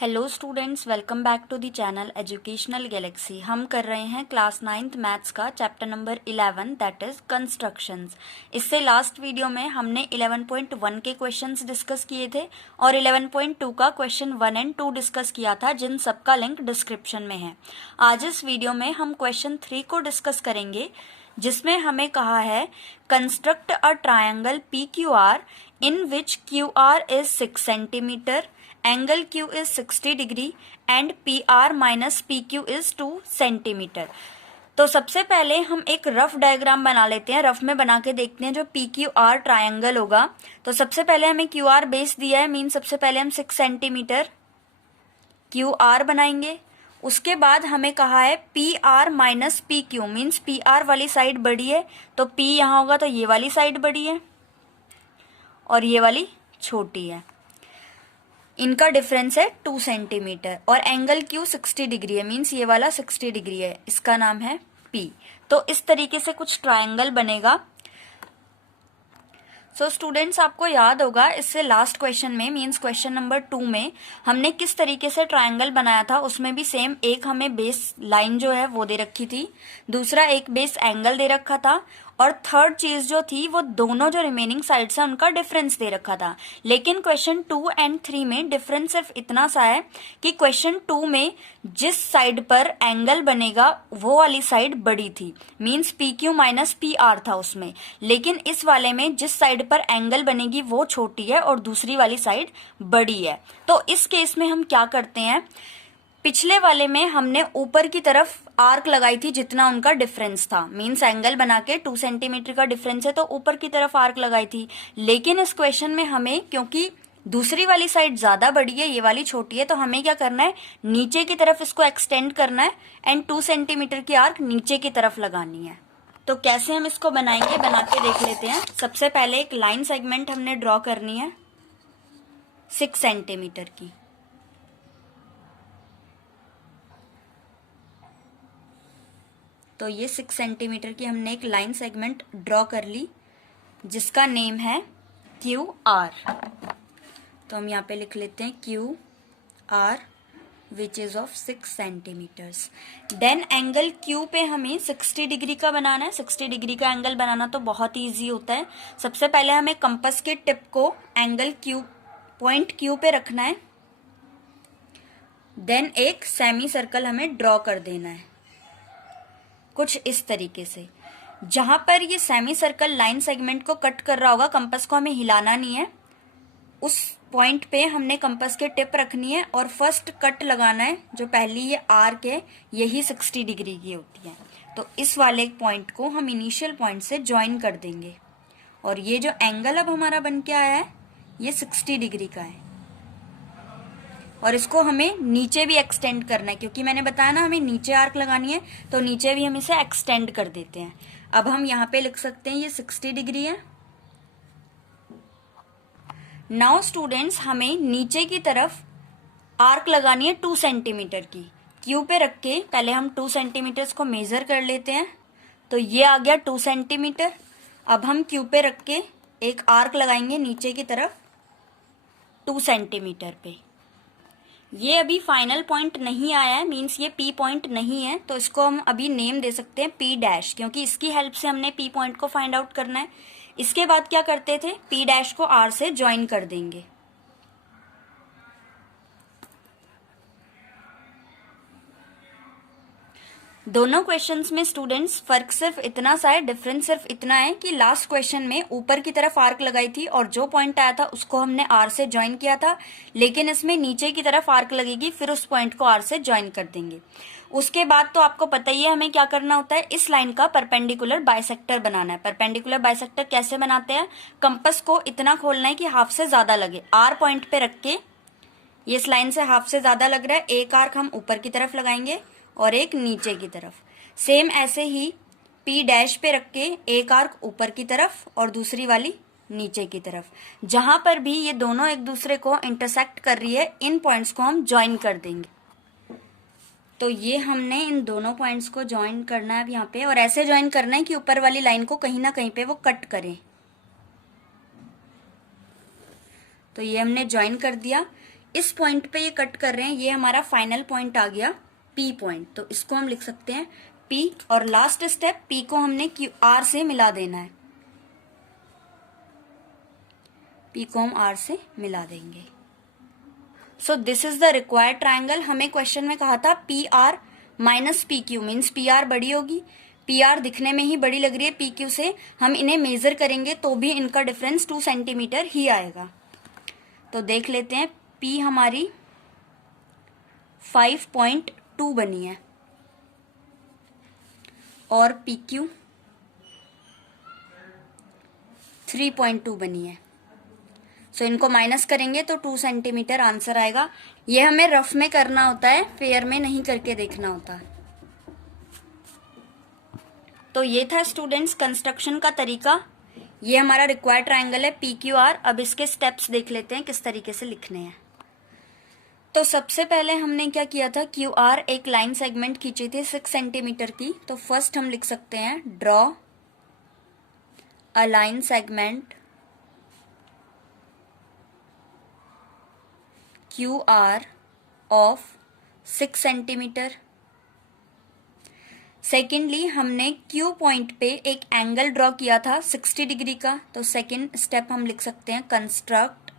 Hello students, welcome back to the channel educational galaxy. हम कर रहे हैं क्लास 9th मैथ्स का chapter number 11 that is constructions. इससे लास्ट वीडियो में हमने 11.1 के क्वेश्चंस डिस्कस किए थे और 11.2 का क्वेश्चन 1 एंड 2 डिस्कस किया था, जिन सबका लिंक डिस्क्रिप्शन में है। आज इस वीडियो में हम क्वेश्चन 3 को डिस्कस करेंगे, जिसमें हमें कहा है construct a triangle PQR in which QR is 6 centimetre, angle Q is 60 degree and PR minus PQ is 2 centimetre. तो सबसे पहले हम एक रफ डायग्राम बना लेते हैं, रफ में बना के देखते हैं जो PQR ट्रायंगल होगा। तो सबसे पहले हमें QR बेस दिया है, मीन सबसे पहले हम 6 सेंटीमीटर QR बनाएंगे। उसके बाद हमें कहा है PR minus PQ, means PR वाली साइड बड़ी है तो P यहाँ होगा, तो ये वाली साइड बड़ी है और ये वाली छोटी है। इनका डिफरेंस है 2 सेंटीमीटर और एंगल Q 60 डिग्री है, मीन्स ये वाला 60 डिग्री है, इसका नाम है P। तो इस तरीके से कुछ ट्रायंगल बनेगा। सो स्टूडेंट्स, आपको याद होगा इससे लास्ट क्वेश्चन में, मीन्स क्वेश्चन नंबर 2 में हमने किस तरीके से ट्रायंगल बनाया था। उसमें भी सेम, एक हमें बेस लाइन जो है वो दे रखी थी, दूसरा एक बेस एंगल दे रखा था और थर्ड चीज जो थी वो दोनों जो रिमेनिंग साइड्स है उनका डिफरेंस दे रखा था। लेकिन क्वेश्चन 2 एंड 3 में डिफरेंस सिर्फ इतना सा है कि क्वेश्चन 2 में जिस साइड पर एंगल बनेगा वो वाली साइड बड़ी थी, मीन्स PQ माइनस PR था उसमें। लेकिन इस वाले में जिस साइड पर एंगल बनेगी वो छोटी है और दूसरी वाली साइड बड़ी है। तो इस केस में हम क्या करते हैं, पिछले वाले में हमने ऊपर की तरफ आर्क लगाई थी जितना उनका डिफरेंस था, मीन्स एंगल बना के 2 सेंटीमीटर का डिफरेंस है तो ऊपर की तरफ आर्क लगाई थी। लेकिन इस क्वेश्चन में हमें, क्योंकि दूसरी वाली साइड ज्यादा बड़ी है, ये वाली छोटी है, तो हमें क्या करना है, नीचे की तरफ इसको एक्सटेंड करना है एंड 2 सेंटीमीटर की आर्क नीचे की तरफ लगानी है। तो कैसे हम इसको बनाएंगे, बना के देख लेते हैं। सबसे पहले एक लाइन सेगमेंट हमने ड्रॉ करनी है 6 सेंटीमीटर की। तो ये 6 सेंटीमीटर की हमने एक लाइन सेगमेंट ड्रॉ कर ली जिसका नेम है QR। तो हम यहाँ पे लिख लेते हैं QR which is of 6 centimetres. Then angle Q पे हमें 60 डिग्री का बनाना है। 60 डिग्री का एंगल बनाना तो बहुत ईजी होता है। सबसे पहले हमें कंपास के टिप को एंगल Q, पॉइंट Q पे रखना है। देन एक सेमी सर्कल हमें ड्रॉ कर देना है कुछ इस तरीके से। जहां पर ये सेमी सर्कल लाइन सेगमेंट को कट कर रहा होगा, कंपास को हमें हिलाना नहीं है, उस पॉइंट पे हमने कंपास के टिप रखनी है और फर्स्ट कट लगाना है। जो पहली ये आर्क है यही 60 डिग्री की होती है, तो इस वाले पॉइंट को हम इनिशियल पॉइंट से ज्वाइन कर देंगे और ये जो एंगल अब हमारा बन के आया है ये 60 डिग्री का है और इसको हमें नीचे भी एक्सटेंड करना है, क्योंकि मैंने बताया ना हमें नीचे आर्क लगानी है, तो नीचे भी हम इसे एक्सटेंड कर देते हैं। अब हम यहाँ पे लिख सकते हैं ये 60 डिग्री है। नाउ स्टूडेंट्स, हमें नीचे की तरफ आर्क लगानी है 2 सेंटीमीटर की। Q पे रख के पहले हम 2 सेंटीमीटर को मेजर कर लेते हैं, तो ये आ गया 2 सेंटीमीटर। अब हम Q पे रख के एक आर्क लगाएंगे नीचे की तरफ 2 सेंटीमीटर पे। ये अभी फाइनल पॉइंट नहीं आया है, मीन्स ये P पॉइंट नहीं है, तो इसको हम अभी नेम दे सकते हैं P डैश, क्योंकि इसकी हेल्प से हमने P पॉइंट को फाइंड आउट करना है। इसके बाद क्या करते थे, P डैश को R से ज्वाइन कर देंगे। दोनों क्वेश्चंस में स्टूडेंट्स फर्क सिर्फ इतना सा है, डिफरेंस सिर्फ इतना है कि लास्ट क्वेश्चन में ऊपर की तरफ आर्क लगाई थी और जो पॉइंट आया था उसको हमने R से ज्वाइन किया था, लेकिन इसमें नीचे की तरफ आर्क लगेगी, फिर उस पॉइंट को R से ज्वाइन कर देंगे। उसके बाद तो आपको पता ही है हमें क्या करना होता है, इस लाइन का परपेंडिकुलर बाइसेक्टर बनाना है। परपेंडिकुलर बाइसेक्टर कैसे बनाते हैं, कंपास को इतना खोलना है कि हाफ से ज्यादा लगे। R पॉइंट पे रख के, ये इस लाइन से हाफ से ज्यादा लग रहा है, एक आर्क हम ऊपर की तरफ लगाएंगे और एक नीचे की तरफ। सेम ऐसे ही P डैश पे रख के एक आर्क ऊपर की तरफ और दूसरी वाली नीचे की तरफ। जहां पर भी ये दोनों एक दूसरे को इंटरसेक्ट कर रही है, इन पॉइंट्स को हम ज्वाइन कर देंगे। तो ये हमने इन दोनों पॉइंट्स को ज्वाइन करना है अब यहाँ पे, और ऐसे ज्वाइन करना है कि ऊपर वाली लाइन को कहीं ना कहीं पे वो कट करें। तो ये हमने ज्वाइन कर दिया। इस पॉइंट पे ये कट कर रहे हैं, ये हमारा फाइनल पॉइंट आ गया P पॉइंट, तो इसको हम लिख सकते हैं P। और लास्ट स्टेप, P को हमने R से मिला देना है, P को हम R से मिला देंगे। So this is the required triangle. हमें क्वेश्चन में कहा था PR minus PQ means PR बड़ी होगी, PR दिखने में ही बड़ी लग रही है PQ से, हम इन्हें मेजर करेंगे तो भी इनका डिफरेंस 2 सेंटीमीटर ही आएगा। तो देख लेते हैं, P हमारी 5.2 बनी है और PQ 3.2 बनी है। सो इनको माइनस करेंगे तो 2 सेंटीमीटर आंसर आएगा। ये हमें रफ में करना होता है, फेयर में नहीं करके देखना होता। तो ये था स्टूडेंट्स कंस्ट्रक्शन का तरीका। ये हमारा रिक्वायर्ड ट्रायंगल है PQR। अब इसके स्टेप्स देख लेते हैं किस तरीके से लिखने हैं। तो सबसे पहले हमने क्या किया था, QR एक लाइन सेगमेंट खींची थी 6 सेंटीमीटर की। तो फर्स्ट हम लिख सकते हैं draw a line segment QR of 6 centimetre. Secondly हमने Q पॉइंट पे एक एंगल ड्रॉ किया था 60 डिग्री का। तो सेकेंड स्टेप हम लिख सकते हैं construct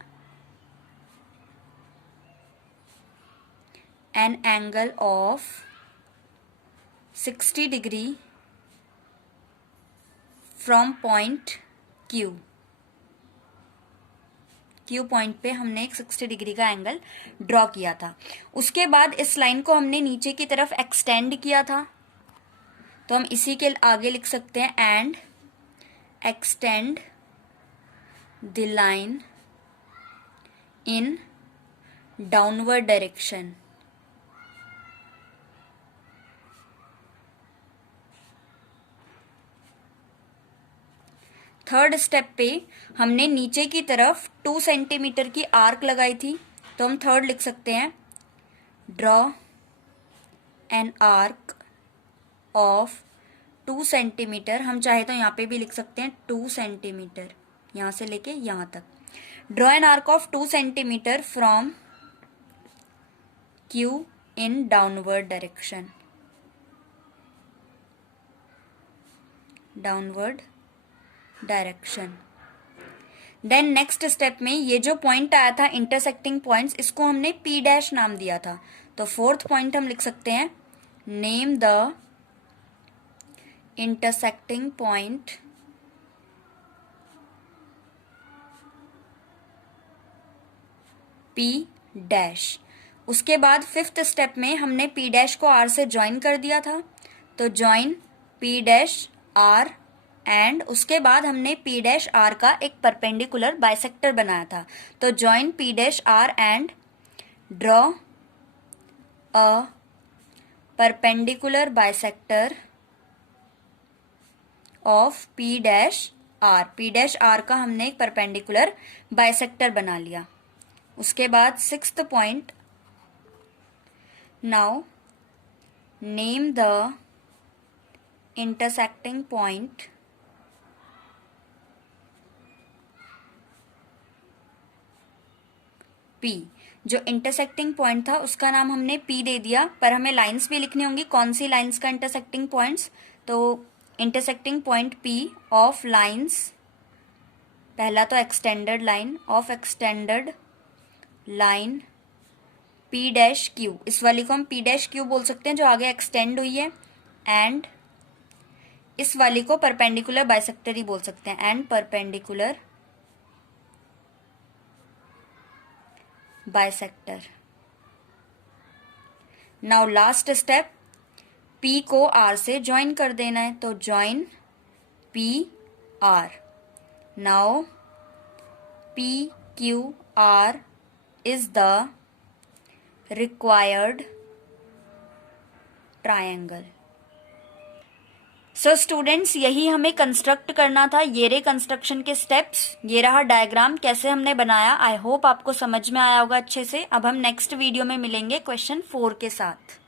an angle of 60 degree from point Q। Q point पे हमने एक 60 डिग्री का एंगल ड्रॉ किया था। उसके बाद इस लाइन को हमने नीचे की तरफ एक्सटेंड किया था, तो हम इसी के आगे लिख सकते हैं and extend the line in downward direction. Third step पे हमने नीचे की तरफ 2 सेंटीमीटर की आर्क लगाई थी, तो हम थर्ड लिख सकते हैं draw an arc of 2 centimetre. हम चाहे तो यहाँ पे भी लिख सकते हैं 2 सेंटीमीटर, यहाँ से लेके यहाँ तक। Draw an arc of 2 centimetre from Q in downward direction, downward direction. Then next step में ये जो पॉइंट आया था इंटरसेक्टिंग पॉइंट्स, इसको हमने P' नाम दिया था। तो फोर्थ पॉइंट हम लिख सकते हैं name the intersecting point P'। उसके बाद फिफ्थ स्टेप में हमने P' को R से ज्वाइन कर दिया था, तो ज्वाइन P' R एंड उसके बाद हमने P' R का एक परपेंडिकुलर बाइसेक्टर बनाया था, तो join P' R and draw a perpendicular bisector of P' R का हमने एक परपेंडिकुलर बाइसेक्टर बना लिया। उसके बाद sixth point, now name the intersecting point P। जो इंटरसेक्टिंग पॉइंट था उसका नाम हमने P दे दिया, पर हमें लाइंस भी लिखनी होंगी, कौन सी लाइंस का इंटरसेक्टिंग पॉइंट्स। तो intersecting point P of lines, पहला तो extended line, of extended line P'Q। इस वाली को हम P'Q बोल सकते हैं जो आगे एक्सटेंड हुई है, एंड इस वाली को परपेंडिकुलर बाइसेक्टर ही बोल सकते हैं, and perpendicular bisector. Now last step, P को R से ज्वाइन कर देना है, तो join P R। Now PQR is the required triangle. So students, यही हमें कंस्ट्रक्ट करना था। ये रहे कंस्ट्रक्शन के स्टेप्स, ये रहा डायग्राम कैसे हमने बनाया। आई होप आपको समझ में आया होगा अच्छे से। अब हम नेक्स्ट वीडियो में मिलेंगे क्वेश्चन 4 के साथ।